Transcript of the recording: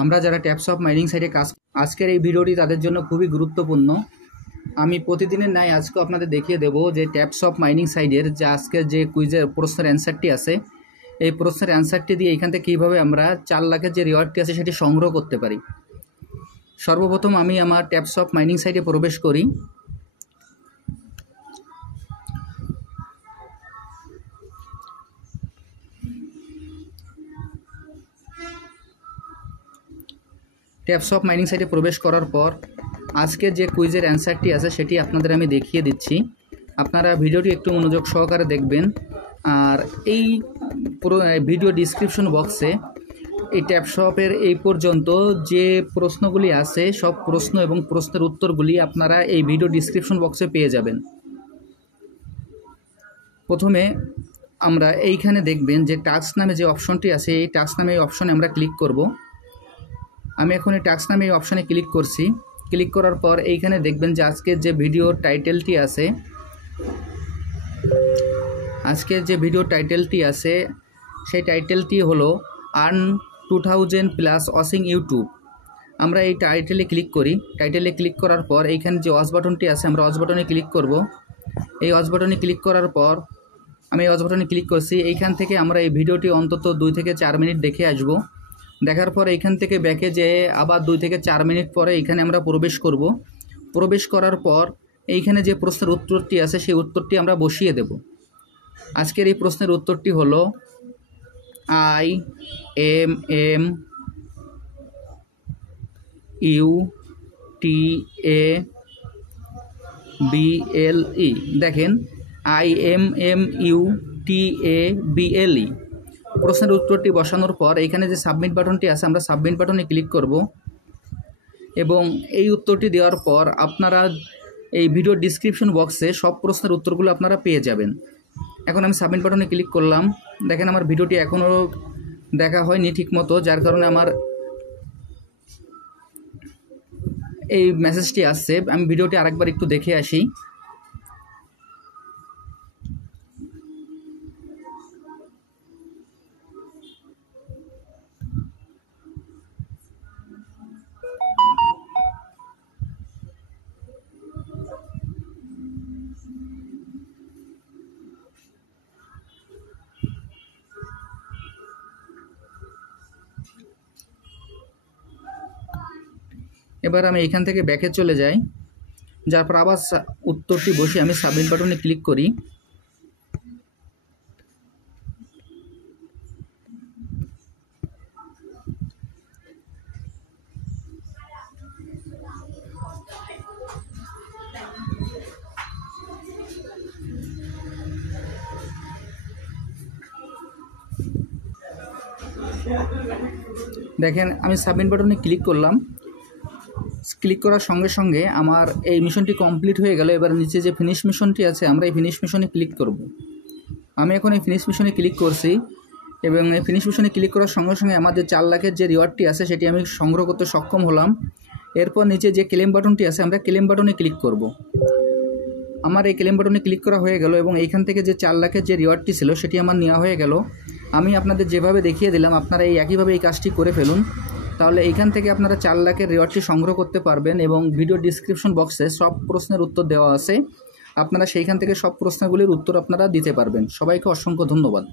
আমরা যারা taps of mining সাইটে কাজ, আজকের এই ভিডিওটি তাদের জন্য খুবই গুরুত্বপূর্ণ। আমি প্রতিদিনের ন্যায় আজকেও আপনাদের দেখিয়ে দেব যে ট্যাপস অফ মাইনিং সাইটের যে আজকের যে কুইজের প্রশ্নের অ্যান্সারটি আছে, এই প্রশ্নের অ্যান্সারটি দিয়ে এখান থেকে কীভাবে আমরা 4 লাখের যে রিওয়ার্ডটি আছে সেটি সংগ্রহ করতে পারি। সর্বপ্রথম আমি আমার ট্যাপস অফ মাইনিং সাইটে প্রবেশ করি। ট্যাপস অফ মাইনিং সাইটে প্রবেশ করার পর আজকের যে কুইজের অ্যান্সারটি আছে সেটি আপনাদের আমি দেখিয়ে দিচ্ছি। আপনারা ভিডিওটি একটু মনোযোগ সহকারে দেখবেন। আর এই পুরো ভিডিও ডিসক্রিপশন বক্সে এই ট্যাপস অফের এই পর্যন্ত যে প্রশ্নগুলি আছে সব প্রশ্ন এবং প্রশ্নের উত্তরগুলি আপনারা এই ভিডিও ডিসক্রিপশন বক্সে পেয়ে যাবেন। প্রথমে আমরা এইখানে দেখবেন যে টাস্ক নামে যে অপশনটি আছে, এই টাস্ক নামে এই অপশনে আমরা ক্লিক করব। আমি এখন এই টাস্ক নামে এই অপশানে ক্লিক করছি। ক্লিক করার পর এইখানে দেখবেন যে আজকের যে ভিডিও টাইটেলটি আছে, সেই টাইটেলটি হলো আর্ন 2000+ ওয়াচিং ইউটিউব। আমরা এই টাইটেলে ক্লিক করি। টাইটেলে ক্লিক করার পর এইখানে যে ওয়াচ বাটনটি আছে, আমরা ওয়াচ বাটনে ক্লিক করব। এই ওয়াচ বাটনে ক্লিক করার পর আমি এই ওয়াচ বাটনে ক্লিক করছি। এইখান থেকে আমরা এই ভিডিওটি অন্তত 2 থেকে 4 মিনিট দেখে আসব। দেখার পর এইখান থেকে ব্যাকে যেয়ে আবার 2 থেকে 4 মিনিট পরে এইখানে আমরা প্রবেশ করব। প্রবেশ করার পর এইখানে যে প্রশ্নের উত্তরটি আছে সেই উত্তরটি আমরা বসিয়ে দেব। আজকের এই প্রশ্নের উত্তরটি হলো IMMUTABLE। দেখেন IMMUTABLE। প্রশ্নের উত্তরটি বসানোর পর এইখানে যে সাবমিট বাটনটি আছে, আমরা সাবমিট বাটনে ক্লিক করব এবং এই উত্তরটি দেওয়ার পর আপনারা এই ভিডিও ডিসক্রিপশন বক্সে সব প্রশ্নের উত্তরগুলো আপনারা পেয়ে যাবেন। এখন আমি সাবমিট বাটনে ক্লিক করলাম। দেখেন আমার ভিডিওটি এখনও দেখা হয়নি ঠিকমতো, যার কারণে আমার এই মেসেজটি আসছে। আমি ভিডিওটি আরেকবার একটু দেখে আসি। এবার আমি এখান থেকে ব্যাকে চলে যাই, যার পর আবার উত্তরটি বসে আমি সাবমিট বাটনে ক্লিক করি। দেখেন আমি সাবমিট বাটনে ক্লিক করলাম। ক্লিক করার সঙ্গে সঙ্গে আমার এই মিশনটি কমপ্লিট হয়ে গেল। এবার নিচে যে ফিনিশ মিশনটি আছে, আমরা এই ফিনিশ মিশনে ক্লিক করব। আমি এখন এই ফিনিশ মিশনে ক্লিক করছি এবং এই ফিনিশ মিশনে ক্লিক করার সঙ্গে সঙ্গে আমাদের 4 লাখের যে রিওয়ার্ডটি আছে সেটি আমি সংগ্রহ করতে সক্ষম হলাম। এরপর নিচে যে ক্লেম বাটনটি আছে, আমরা ক্লেম বাটনে ক্লিক করব। আমার এই ক্লেম বাটনে ক্লিক করা হয়ে গেল এবং এইখান থেকে যে 4 লাখের যে রিওয়ার্ডটি ছিল সেটি আমার নেওয়া হয়ে গেল। আমি আপনাদের যেভাবে দেখিয়ে দিলাম আপনারা এই একইভাবে এই কাজটি করে ফেলুন, তাহলে এইখান থেকে আপনারা 4 লাখের রিওয়ার্ডটি সংগ্রহ করতে পারবেন। এবং ভিডিও ডিসক্রিপশন বক্সে সব প্রশ্নের উত্তর দেওয়া আছে, আপনারা সেইখান থেকে সব প্রশ্নগুলির উত্তর আপনারা দিতে পারবেন। সবাইকে অসংখ্য ধন্যবাদ।